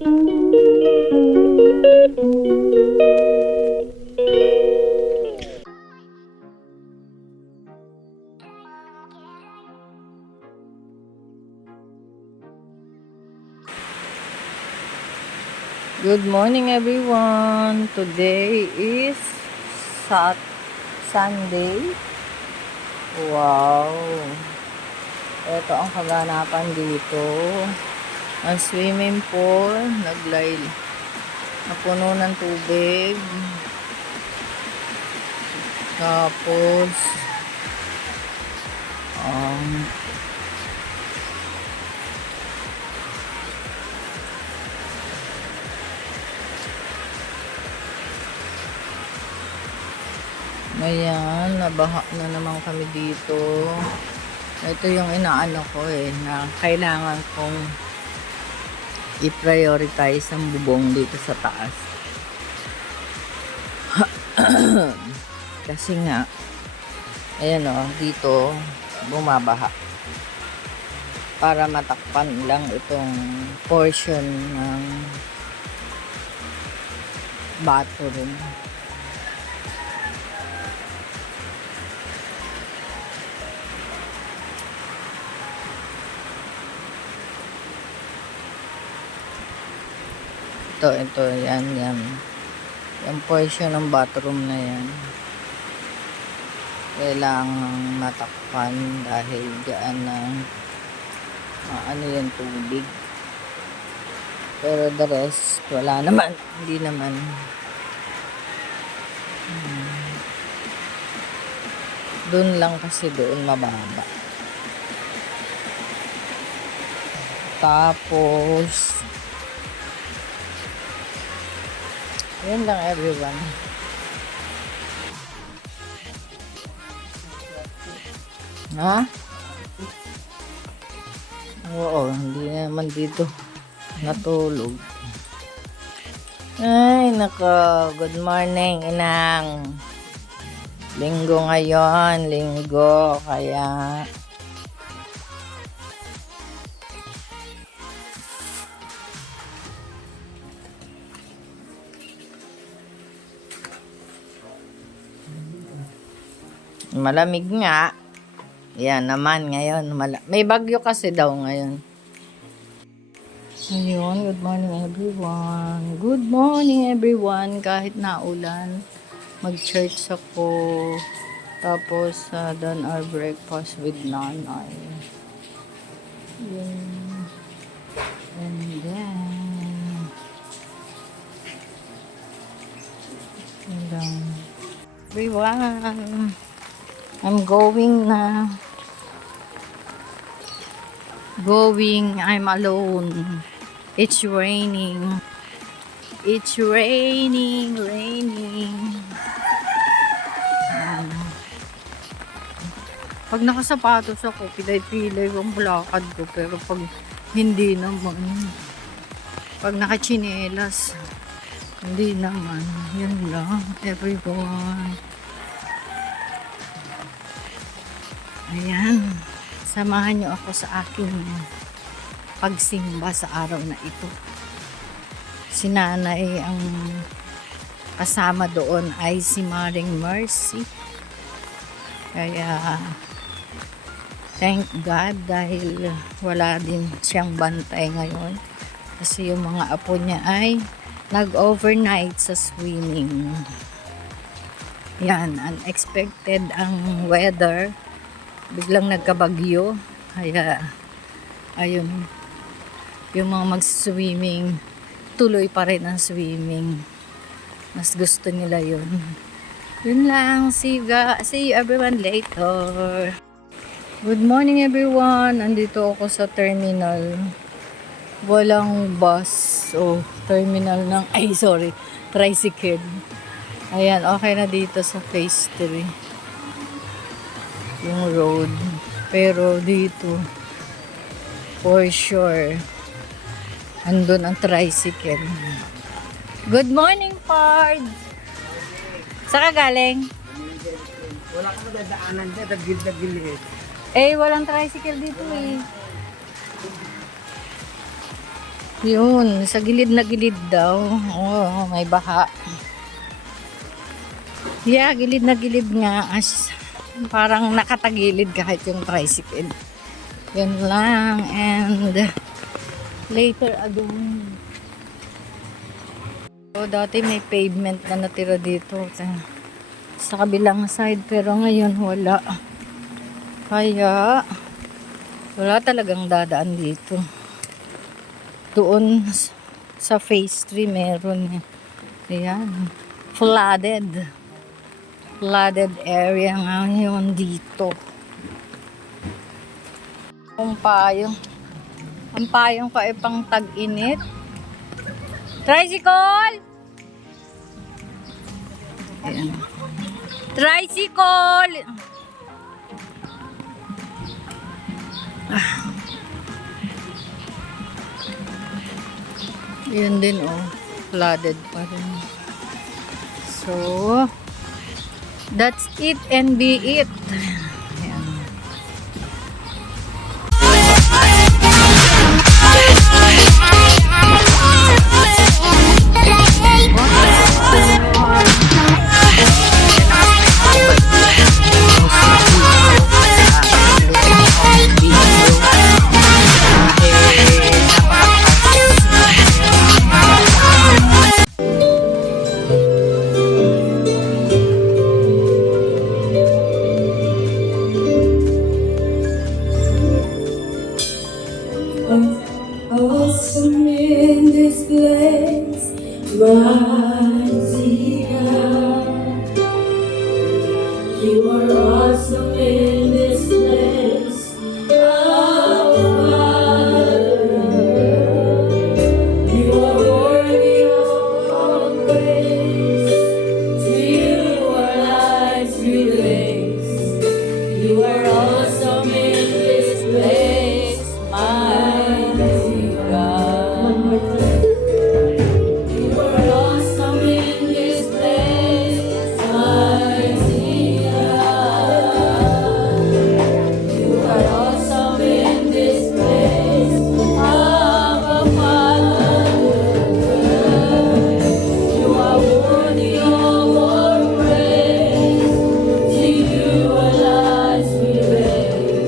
Good morning everyone. Today is Sunday. Wow. Ito ang kaganapan dito. Ang swimming pool, napuno ng tubig. Tapos ayan, nabaha na naman kami dito. Ito yung inaano ko na kailangan kong i-prioritize ang bubong dito sa taas. Kasi nga, ayan dito bumabaha. Para matakpan lang itong portion ng bathroom. Ito, yan. Yung portion ng bathroom na yan. Kailangang matakpan dahil dyan na yung tubig. Pero the rest, wala naman. Hindi naman. Doon lang kasi doon mababa. Tapos yun lang everyone. Ha? Oo, hindi naman dito natulog. Ay, nako. Good morning, inang. Linggo ngayon, kaya malamig nga. Yan naman ngayon. May bagyo kasi daw ngayon. Ayun, good morning everyone. Good morning everyone. Kahit naulan, mag-church ako. Tapos, done our breakfast with nanay. Yun. And then, everyone, I'm going na. I'm alone. It's raining. It's raining. Pag nakasapatos ako, pilay-pilay ang lakad ko. Pero pag hindi naman, pag nakachinelas, hindi naman. Yun lang, everyone. Ayan, samahan nyo ako sa aking pagsimba sa araw na ito. Si nanay ang kasama doon ay si Maring Mercy. Kaya thank God dahil wala din siyang bantay ngayon. Kasi yung mga apo niya ay nag-overnight sa swimming. Yan, unexpected ang weather. Biglang nagkabagyo. Kaya, ayun, yung mga mag-swimming, tuloy pa rin ang swimming. Mas gusto nila yun. Yun lang. See you everyone later. Good morning everyone. Andito ako sa terminal. Walang bus. Terminal ng, tricycle. Ayan, okay na dito sa phase 3. Yung road. Pero dito, for sure, andun ang tricycle. Good morning, Pard! Saan ka galing? Wala ka na dadaanan dyan, tagil-tagil walang tricycle dito . Yun, sa gilid na gilid daw. Oh, may baha. Yeah, gilid na gilid nga. As, parang nakatagilid kahit yung tricycle. Yun lang. And later again. So, dati may pavement na natira dito. Sa kabilang side. Pero ngayon wala. Kaya wala talagang dadaan dito. Doon sa phase 3 meron. Ayan. Flooded. Flooded area nga yun dito. Ang payong. Ang payong ko ay pang tag-init. Tricycle! Ayan. Tricycle! Yun din oh, flooded pa rin. So, that's it and be it. Ayan. Awesome in this place, mighty God. You are awesome in this place, our Father. You are worthy of all praise. To you our lives relate. You are awesome in this place, mighty God. You are awesome in this place, mighty God. You are awesome in this place, Abba Father. You are worthy of our praise. To you our lives we raise.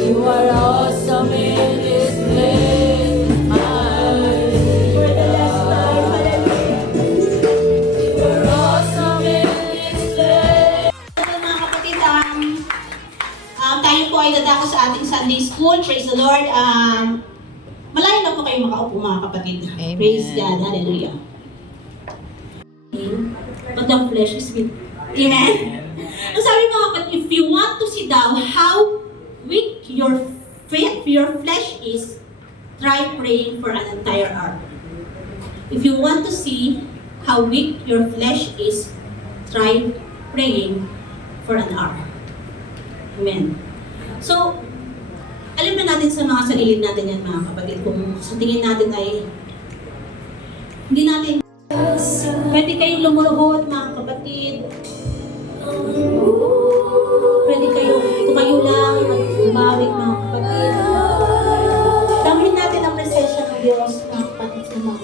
You are awesome in this place, mighty God. You are awesome in this place. Mga kapatid, tayo po ay dadako sa ating Sunday School. Praise the Lord. Malayo na po kayo makaupo mga kapatid. Amen. Praise God. Hallelujah. But the flesh is weak. Amen? Ang sabi mga kapatid, if you want to see daw how weak your flesh is, try praying for an entire hour. If you want to see how weak your flesh is, try praying for an hour. Amen. So, alam na natin sa mga sarili natin yan mga kapatid, kung sa tingin natin ay hindi natin pwede kayong lumuluhod mga kapatid. Pwede kayong tumayo lang at umawit mga kapatid. Damhin natin ang presensya ng Diyos mga kapatid sa mga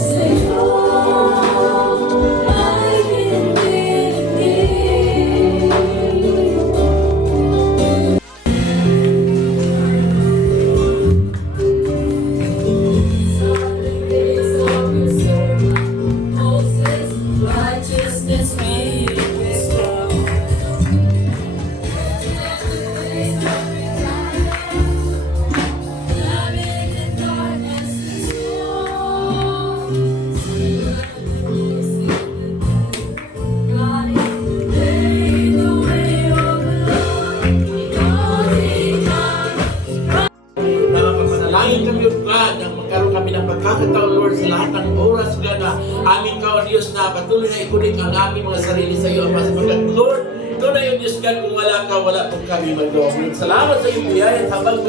Say, oh, I can patuloy na ikunik ang aming mga sarili sa iyo, Ama, sapagkat Lord, ikaw na yung Diyos God, kung wala ka, wala po kami mag-Lord. Salamat sa iyong biyaya at habang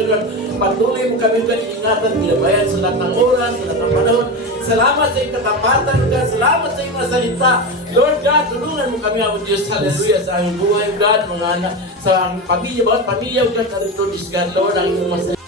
patuloy mo kami ingatan, binabayan sa lahat ng oras, sa lahat ng panahon. Salamat sa iyong katapatan ka, salamat sa iyong mga salita. Lord God, tulungan mo kami, Amo Diyos, hallelujah, sa aming buhay, God, mga anak, sa aming pamilya, bawat pamilya, God, narito, Diyos God, Lord, ang iyong mga salita.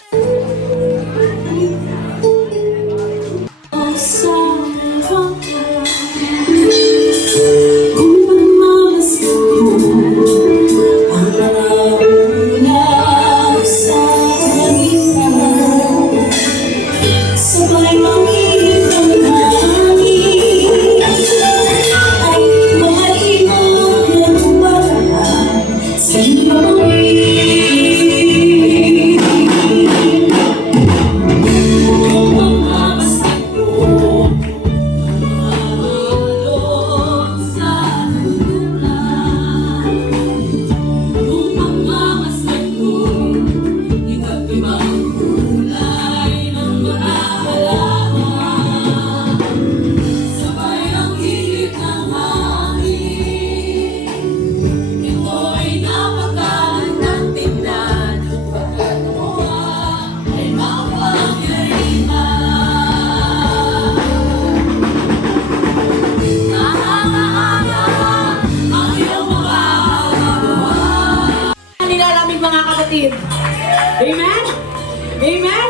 Mga kapatid. Amen? Amen?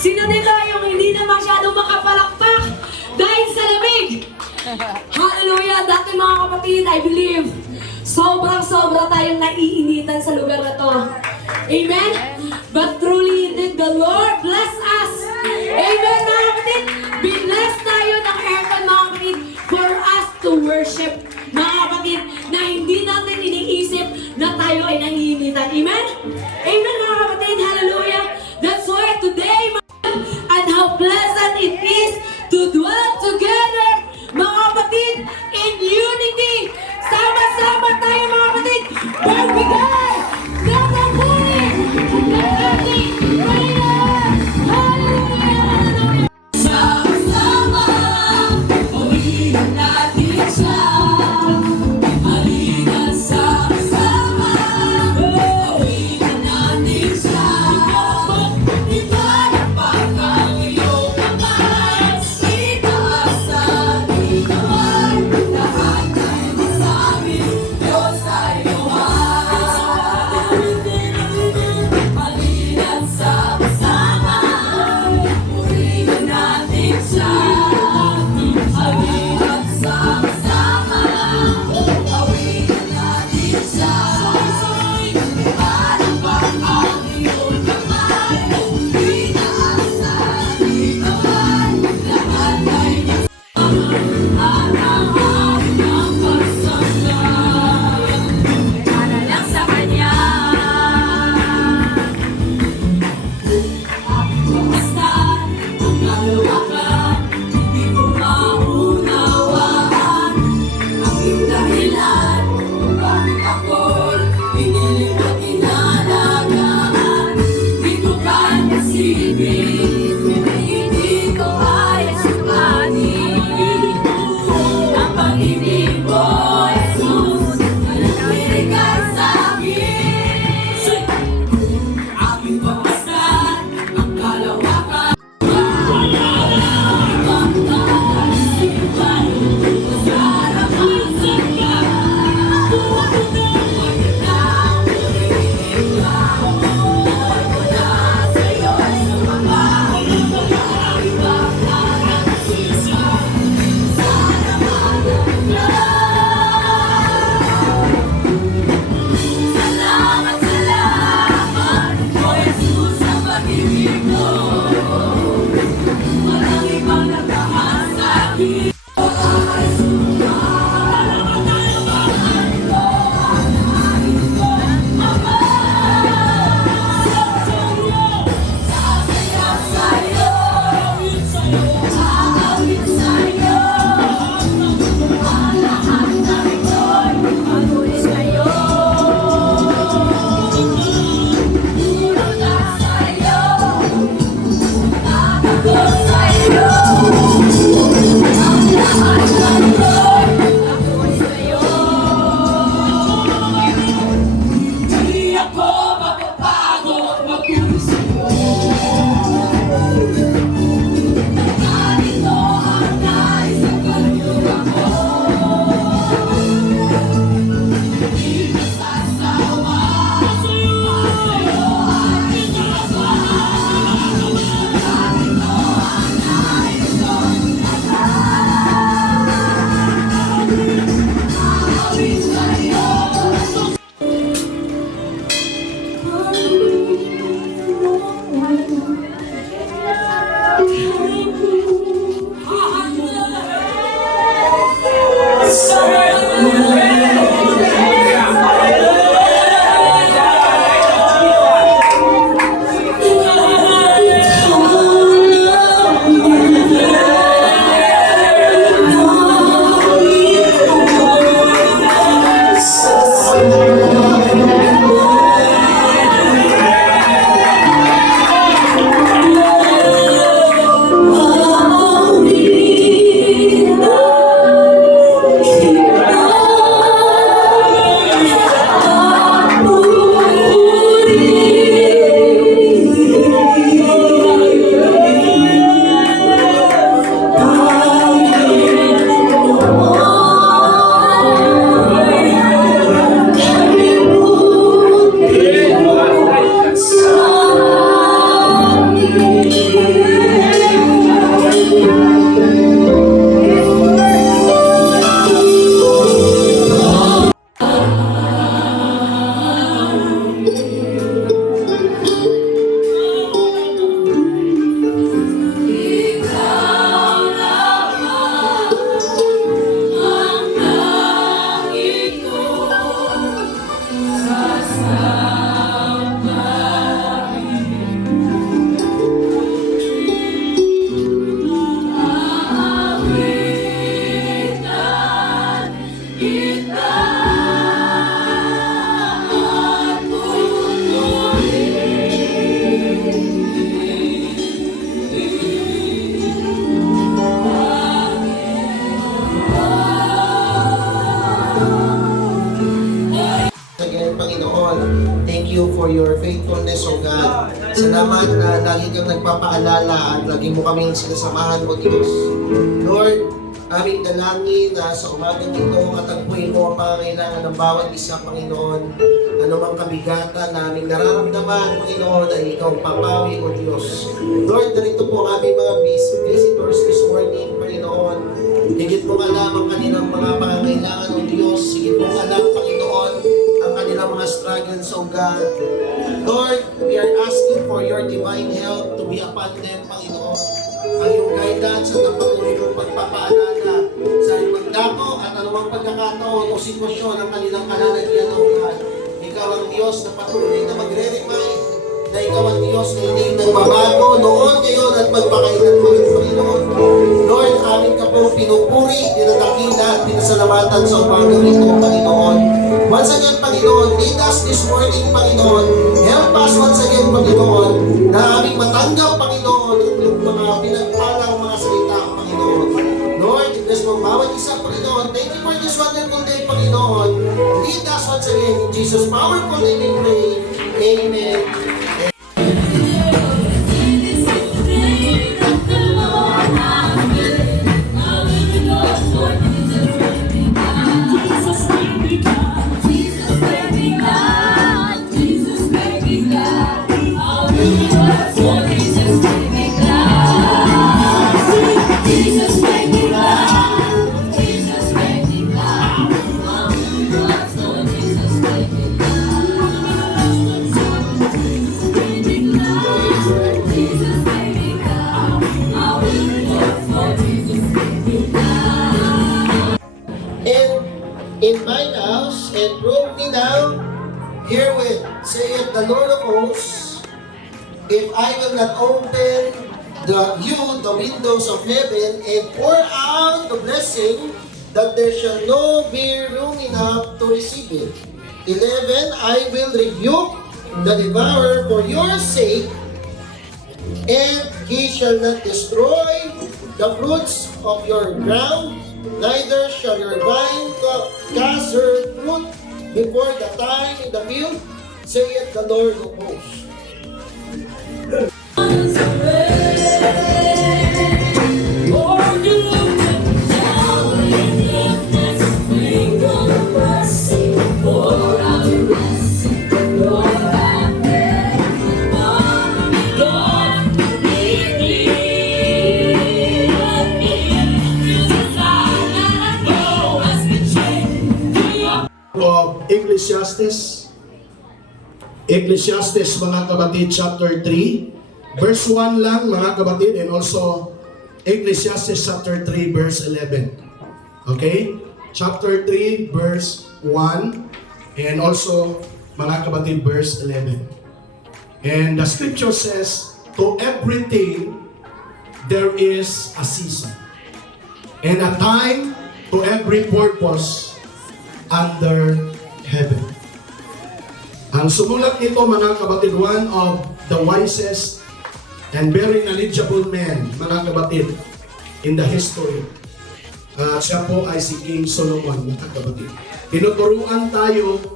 Sino dito yung hindi na masyadong makapalakpak dahil sa lamig? Hallelujah! Dati mga kapatid, I believe, sobrang-sobra tayong naiinitan sa lugar na to. Amen? But truly, did the Lord bless us? Amen, mga kapatid? Binless tayo ng aircon, mga kapatid, for us to worship, mga kapatid, na hindi natin iniisip na tayo ay nangiinitan. Amen? Amen, mga kapatid. Hallelujah. That's why today, and how pleasant it is to dwell together, mga kapatid, in unity. Sama-sama tayo, mga kapatid. Magbigay ng papuri ng ating Panginoon. Hallelujah. Hallelujah. Sama-sama, purihin natin siya. Halika sama-sama, purihin natin Again, Panginoon, thank you for your faithfulness, O God. Salamat na lagi kang nagpapaalala at lagi mo kaming sinasamahan mo, Diyos. Lord, aming dalangin na sa umagang ito, katagpuin mo ang pangangailangan ng bawat isa, Panginoon. Ano mang kabigatan na aming nararamdaman, Panginoon, ay ikaw papawi, O Diyos. Lord, narito po ang aming mga visitors this morning, Panginoon. Higit mo alam ang kanilang mga pangangailangan, O Diyos. Higit mo alam, Panginoon, ang kanilang mga struggles, O God. Lord, we are asking for your divine help to be upon them, Panginoon. Ang iyong guidance at ang patuloy mong pagpapaalala sa iyong dako at anumang pagkakataon o sitwasyon ng kanilang kalalagyan, O God. Ikaw ang Diyos na patuloy na magre-remind na ikaw ang Diyos na hindi nagbabago noon, ngayon at magpakailanman, Panginoon. Lord, amin ka pong pinupuri, dinadakila at pinasalamatan sa umagang ito, Panginoon. Once again, Panginoon, lead us this morning, Panginoon. Help us once again, Panginoon, na aming matanggap, Panginoon, yung mga pinagpalang mga salita, Panginoon. Lord, bless mo bawat isa, Panginoon. Thank you for this wonderful day, Panginoon. Lead us once again in Jesus' powerful name we pray. Amen. In mine house, and prove me now, herewith saith the Lord of hosts, if I will not open the windows of heaven, and pour out the blessing, that there shall no be room enough to receive it. 11, I will rebuke the devourer for your sake, and he shall not destroy the fruits of your ground, neither shall your vine cast her fruit before the time in the field, saith the Lord of hosts. Of Ecclesiastes mga kabatid, chapter 3, verse 1 lang mga kabatid, and also Ecclesiastes chapter 3, verse 11. Okay? Chapter 3, verse 1, and also mga kabatid, verse 11. And the scripture says, to everything there is a season, and a time to every purpose under heaven. Ang sumulat nito mga kabatid, one of the wisest and very knowledgeable men, mga kabatid, in the history. Siya po ay si King Solomon, mga kabatid. Tinuturuan tayo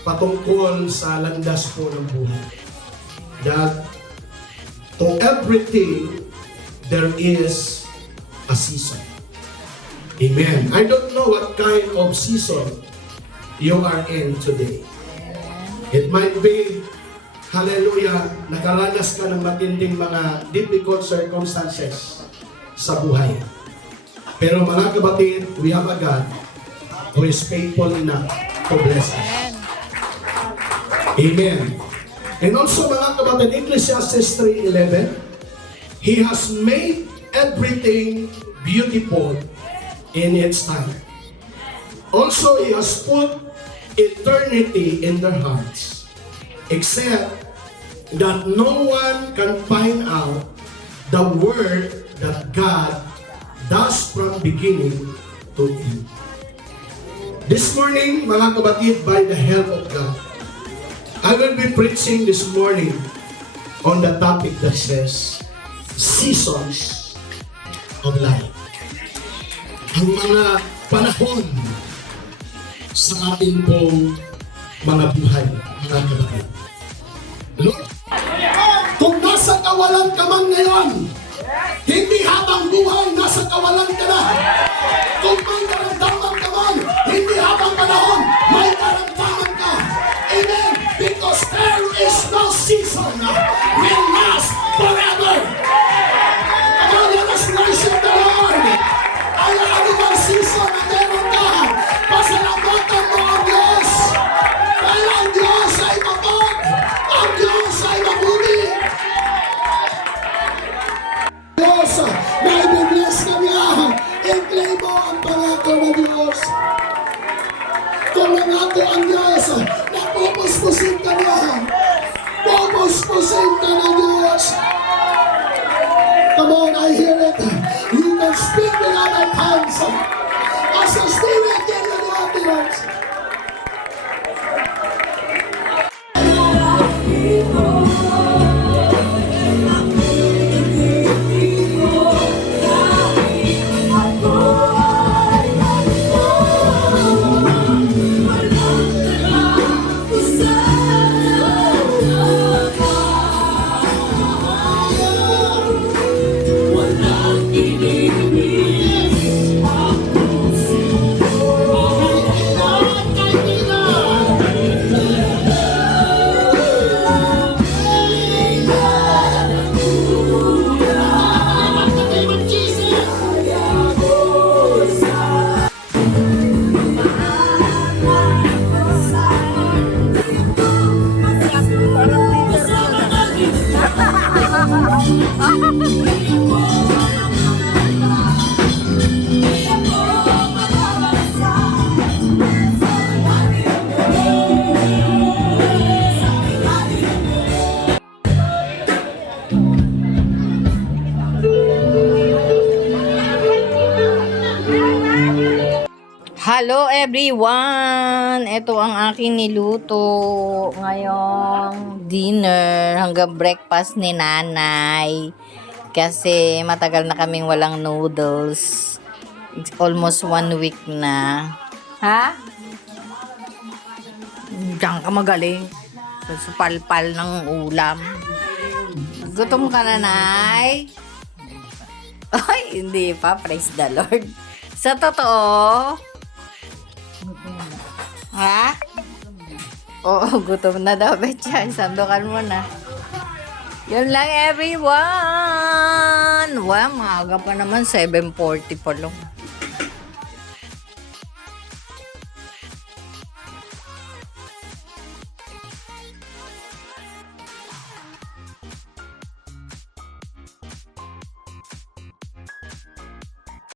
patungkol sa landas po ng buhay. That to everything there is a season. Amen. I don't know what kind of season you are in today. It might be, hallelujah, nakaranas ka ng matinding mga difficult circumstances sa buhay. Pero mga kabatid, we have a God who is faithful enough to bless us. Amen. And also mga kabatid, Ecclesiastes 3:11, He has made everything beautiful in its time. Also, He has put eternity in their hearts, except that no one can find out the word that God does from beginning to end. This morning, mga kabatid, by the help of God, I will be preaching this morning on the topic that says, seasons of life. Ang mga panahon sa ating pong mga buhay, mga kabatid. Lord, kung nasa kawalan ka man ngayon, hindi habang buhay, nasa kawalan ka na. Kung may naramdaman ka man, hindi habang panahon, may naramdaman ka. Amen? Because there is no season will last forever. Come on, let us worship the Lord. Ay, ano bang season na meron ka? Pasalamatan mo ang Diyos. Dahil ang Diyos ay mapag. Ang Diyos ay mabuti. Diyos, na i-bless ka niya. I-claim mo ang pangako ng Diyos. Kung nangako ang Diyos, na pupuspusin ka niya. Pupuspusin ka ng Diyos. Come on, I hear it. You can speak with other tongues. As the Spirit gave you the utterance. Hello everyone! Ito ang aking niluto ngayong dinner hanggang breakfast ni nanay. Kasi matagal na kaming walang noodles. It's almost 1 week na. Ha? Diyan ka magaling. Sa palpal ng ulam. Gutom ka na, Nay? Ay, hindi pa. Praise the Lord. Sa totoo, ha? Oo, gutom na daw, Betcha. Sandukan mo na. Yun lang, everyone. Wow, maaga pa naman. 7:40 pa lang.